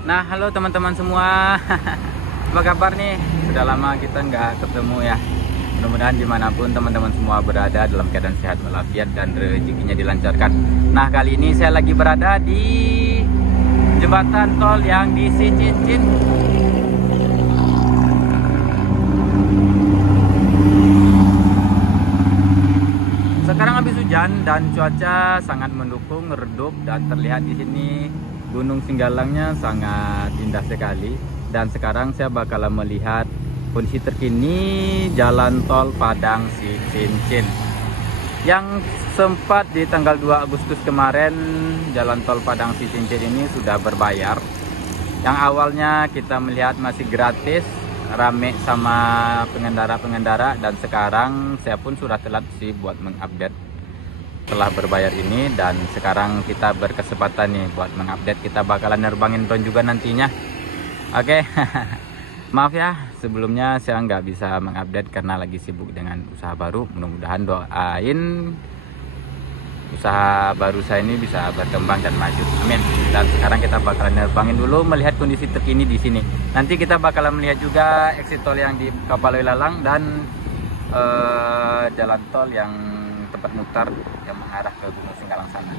Nah, halo teman-teman semua. Apa kabar nih? Sudah lama kita nggak ketemu ya. Mudah-mudahan dimanapun teman-teman semua berada dalam keadaan sehat walafiat dan rezekinya dilancarkan. Nah, kali ini saya lagi berada di jembatan tol yang di Sicincin. Sekarang habis hujan dan cuaca sangat mendukung, redup, dan terlihat di sini Gunung Singgalangnya sangat indah sekali. Dan sekarang saya bakalan melihat kondisi terkini jalan tol Padang Sicincin yang sempat di tanggal 2 Agustus kemarin jalan tol Padang Sicincin ini sudah berbayar. Yang awalnya kita melihat masih gratis, rame sama pengendara-pengendara, dan sekarang saya pun sudah telat sih buat mengupdate telah berbayar ini. Dan sekarang kita berkesempatan nih buat mengupdate, kita bakalan nerbangin drone juga nantinya. Oke. Maaf ya sebelumnya saya nggak bisa mengupdate karena lagi sibuk dengan usaha baru. Mudah-mudahan doain usaha baru saya ini bisa berkembang dan maju, amin. Dan sekarang kita bakalan nerbangin dulu melihat kondisi terkini di sini. Nanti kita bakalan melihat juga exit tol yang di Kapaloy Lalang dan jalan tol yang tempat mutar yang mengarah ke Gunung Singgalang sana.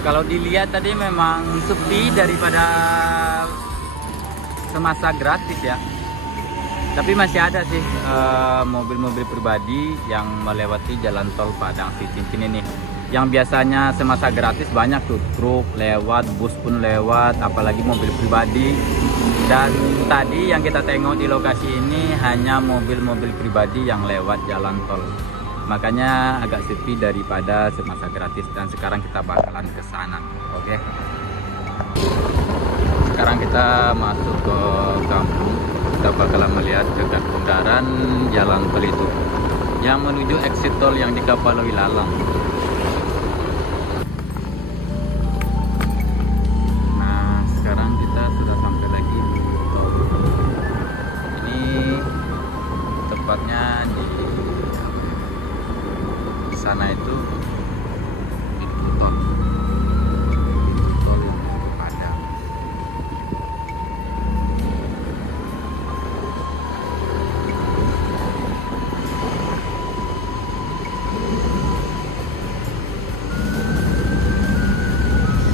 Kalau dilihat tadi memang sepi daripada semasa gratis ya. Tapi masih ada sih mobil-mobil pribadi yang melewati jalan tol Padang Sicincin ini. Yang biasanya semasa gratis banyak tuh truk lewat, bus pun lewat, apalagi mobil pribadi. Dan tadi yang kita tengok di lokasi ini hanya mobil-mobil pribadi yang lewat jalan tol. Makanya agak sepi daripada semasa gratis, dan sekarang kita bakalan ke sana. Oke. Sekarang kita masuk ke kampung. Kita bakalan melihat dekat bundaran jalan tol itu yang menuju exit tol yang di Kapaloy Lalang. Nah, sekarang kita sudah sampai lagi di tol. Ini tepatnya di sana itu pintu tol yang menuju Padang.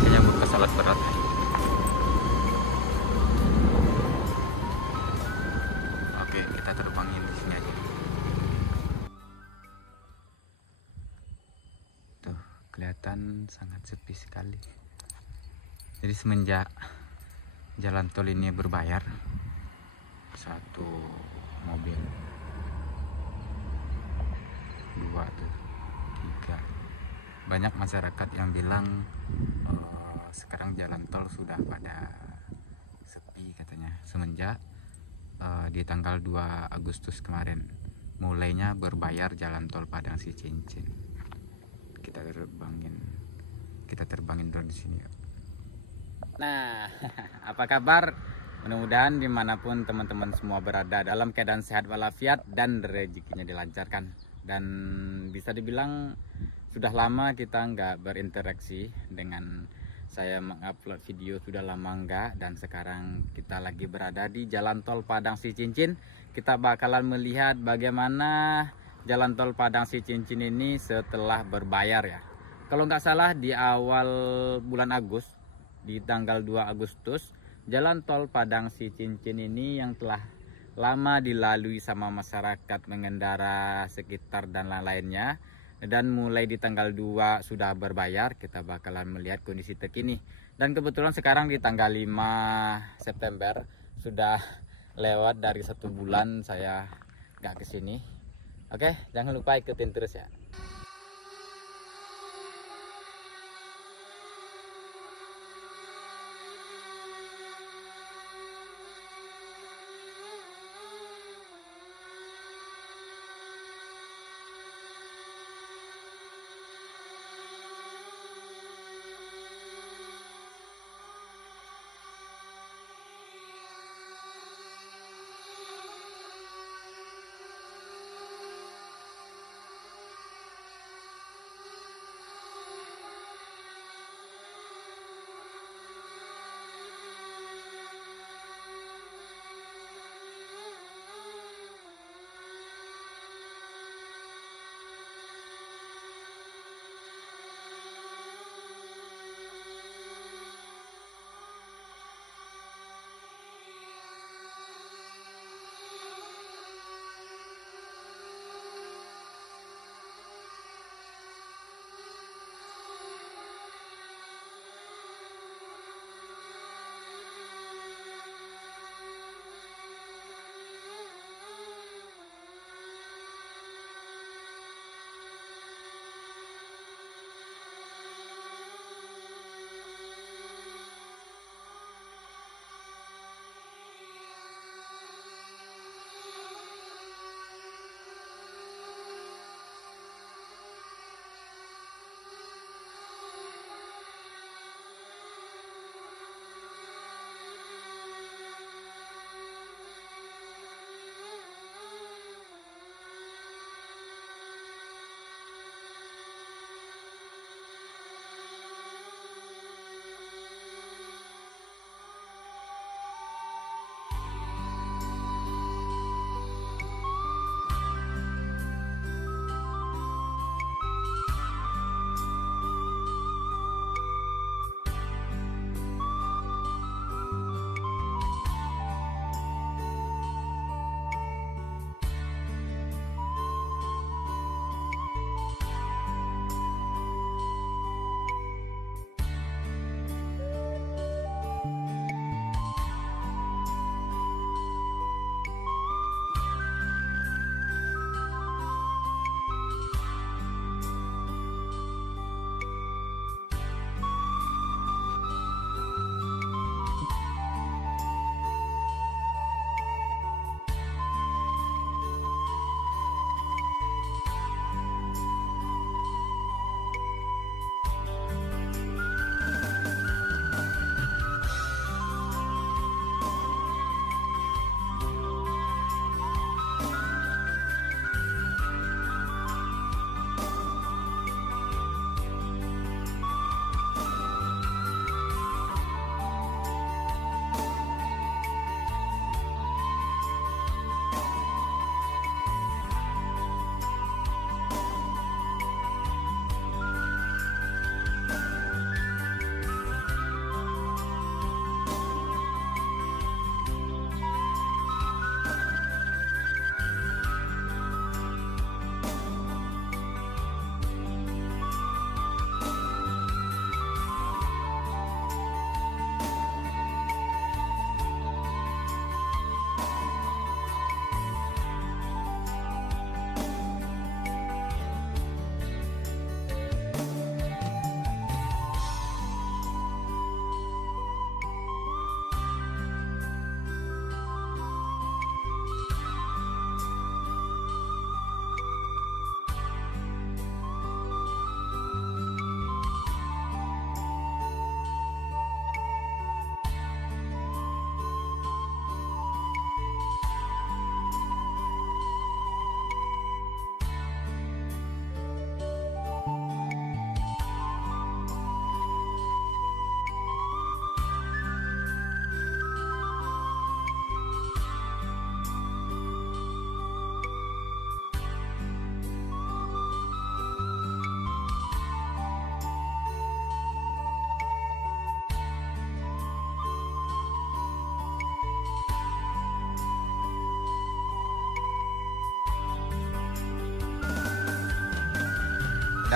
Kayaknya bekas alat berat. Oke, kita terbangin di sini aja. Tuh, kelihatan sangat sepi sekali. Jadi semenjak jalan tol ini berbayar, satu mobil, dua tuh, tiga, banyak masyarakat yang bilang sekarang jalan tol sudah pada sepi katanya semenjak di tanggal 2 Agustus kemarin mulainya berbayar jalan tol Padang Cicicin. Kita terbangin drone di sini. Nah, apa kabar? Mudah-mudahan dimanapun teman-teman semua berada dalam keadaan sehat walafiat dan rezekinya dilancarkan. Dan bisa dibilang sudah lama kita nggak berinteraksi dengan saya mengupload video, sudah lama nggak. Dan sekarang kita lagi berada di jalan tol Padang Cicicin. Kita bakalan melihat bagaimana jalan tol Padang Cicicin ini setelah berbayar ya. Kalau nggak salah di awal bulan Agustus, di tanggal 2 Agustus, jalan tol Padang Cicicin ini yang telah lama dilalui sama masyarakat mengendara sekitar dan lain-lainnya, dan mulai di tanggal 2 sudah berbayar. Kita bakalan melihat kondisi terkini. Dan kebetulan sekarang di tanggal 5 September sudah lewat dari 1 bulan saya nggak kesini. Oke, jangan lupa ikutin terus ya.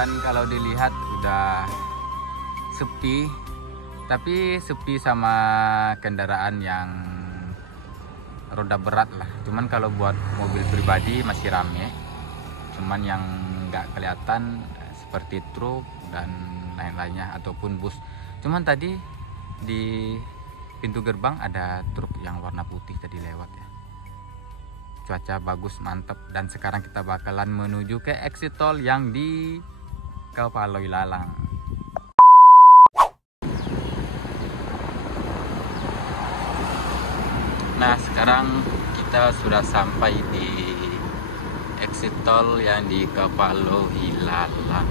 Dan kalau dilihat udah sepi, tapi sepi sama kendaraan yang roda berat lah. Cuman kalau buat mobil pribadi masih rame, cuman yang nggak kelihatan seperti truk dan lain-lainnya ataupun bus. Cuman tadi di pintu gerbang ada truk yang warna putih tadi lewat ya. Cuaca bagus, mantap. Dan sekarang kita bakalan menuju ke exit tol yang di Kapaloi Lalang. Nah, sekarang kita sudah sampai di exit tol yang di Kapaloi Lalang.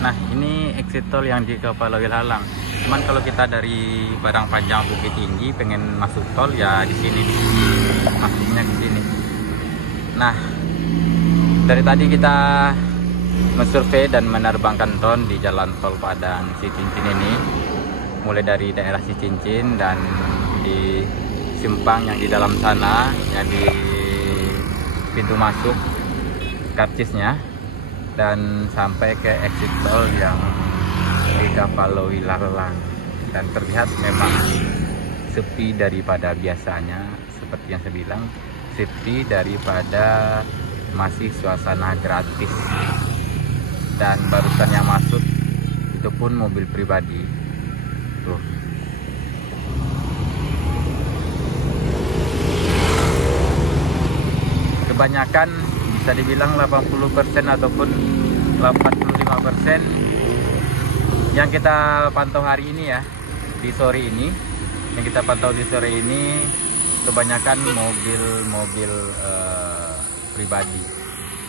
Nah, ini exit tol yang di Kapaloi Lalang. Cuman kalau kita dari Padang Panjang Bukit Tinggi pengen masuk tol ya di sini. Masuknya ke sini. Nah, dari tadi kita mensurvei dan menerbangkan drone di jalan tol Padang Cicincin ini, mulai dari daerah Cicincin dan di simpang yang di dalam sana, yang di pintu masuk karcisnya, dan sampai ke exit tol yang di Kapaloi Lalang. Dan terlihat memang sepi daripada biasanya, seperti yang saya bilang, sepi daripada masih suasana gratis. Dan barusan yang masuk itu pun mobil pribadi tuh. Kebanyakan bisa dibilang 80% ataupun 85% yang kita pantau hari ini ya, di sore ini, yang kita pantau di sore ini kebanyakan mobil pribadi,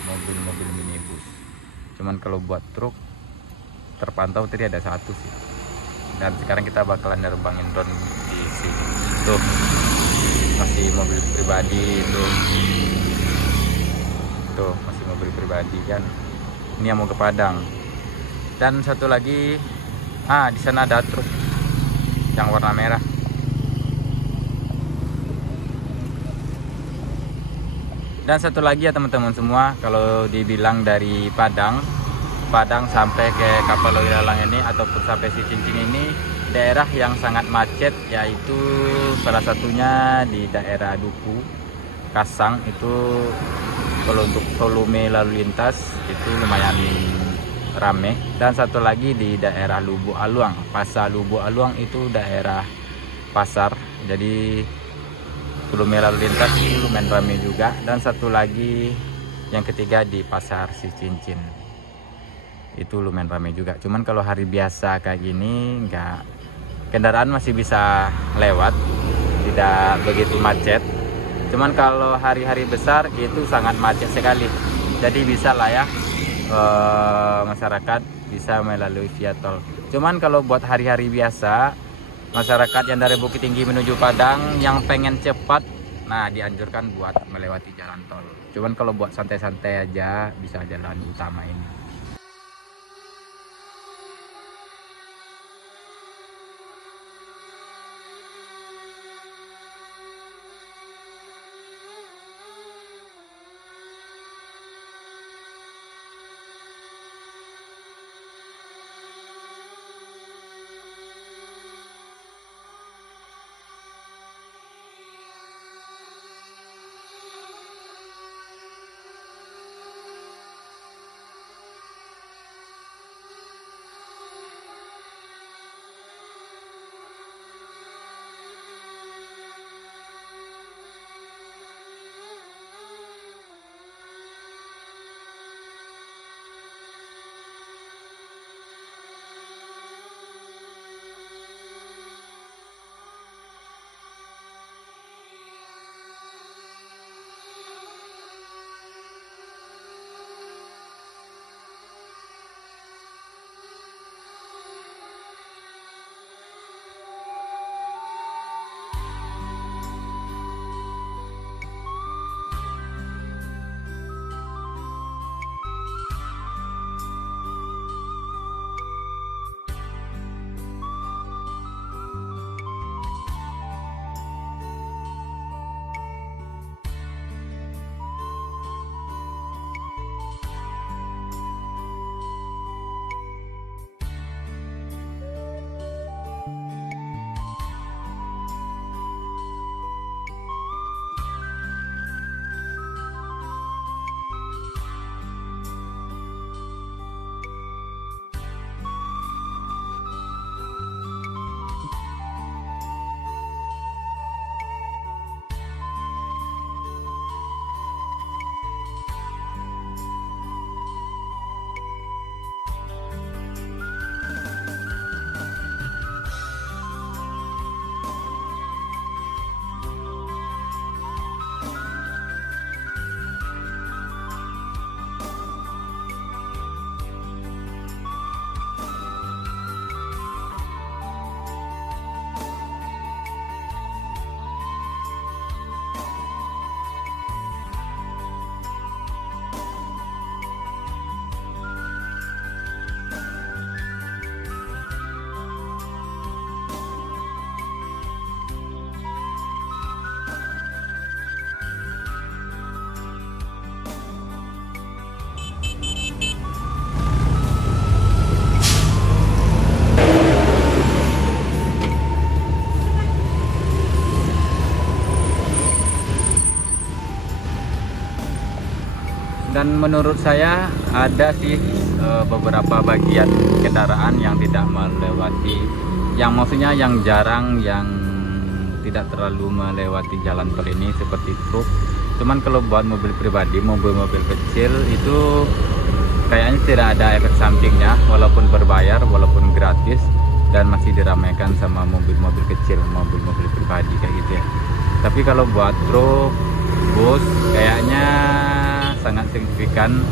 mobil minibus. Cuman kalau buat truk terpantau tadi ada satu sih. Dan sekarang kita bakalan nerbangin drone di sini. Tuh, masih mobil pribadi itu. Tuh, masih mobil pribadi kan. Ini yang mau ke Padang. Dan satu lagi, di sana ada truk yang warna merah. Dan satu lagi ya teman-teman semua, kalau dibilang dari Padang sampai ke Kapaloi Lalang ini ataupun sampai Cicincin ini, daerah yang sangat macet yaitu salah satunya di daerah Duku Kasang. Itu kalau untuk volume lalu lintas itu lumayan rame. Dan satu lagi di daerah Lubuk Aluang, Pasar Lubuk Aluang itu daerah pasar, jadi volume lalu lintas itu lumayan rame juga. Dan satu lagi yang ketiga di Pasar Cicincin itu lumayan rame juga. Cuman kalau hari biasa kayak gini kendaraan masih bisa lewat, tidak begitu macet. Cuman kalau hari-hari besar itu sangat macet sekali. Jadi bisa lah ya, masyarakat bisa melalui via tol. Cuman kalau buat hari-hari biasa, masyarakat yang dari Bukit Tinggi menuju Padang yang pengen cepat, nah dianjurkan buat melewati jalan tol. Cuman kalau buat santai-santai aja bisa jalan utama ini. Dan menurut saya ada sih beberapa bagian kendaraan yang tidak melewati, yang maksudnya yang jarang, yang tidak terlalu melewati jalan tol ini seperti truk. Cuman kalau buat mobil pribadi, mobil-mobil kecil itu kayaknya tidak ada efek sampingnya, walaupun berbayar, walaupun gratis, dan masih diramaikan sama mobil-mobil kecil, mobil-mobil pribadi kayak gitu ya. Tapi kalau buat truk, bus, kayaknya sangat signifikan.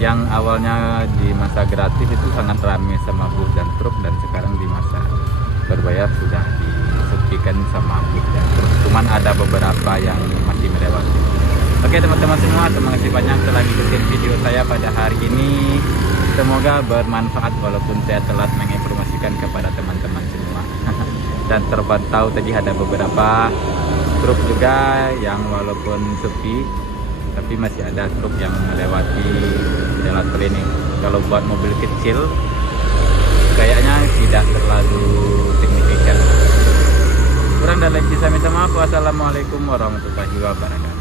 Yang awalnya di masa gratis itu sangat ramai sama bus dan truk, dan sekarang di masa berbayar sudah disepikan sama bus dan truk. Cuman ada beberapa yang masih melewati. Oke teman-teman semua, terima kasih banyak telah ngikutin video saya pada hari ini. Semoga bermanfaat walaupun saya telah menginformasikan kepada teman-teman semua. Dan terpantau tadi ada beberapa truk juga yang walaupun sepi, tapi masih ada truk yang melewati jalan tol ini. Kalau buat mobil kecil kayaknya tidak terlalu signifikan. Kurang dan lebih saya minta maaf. Wassalamualaikum warahmatullahi wabarakatuh.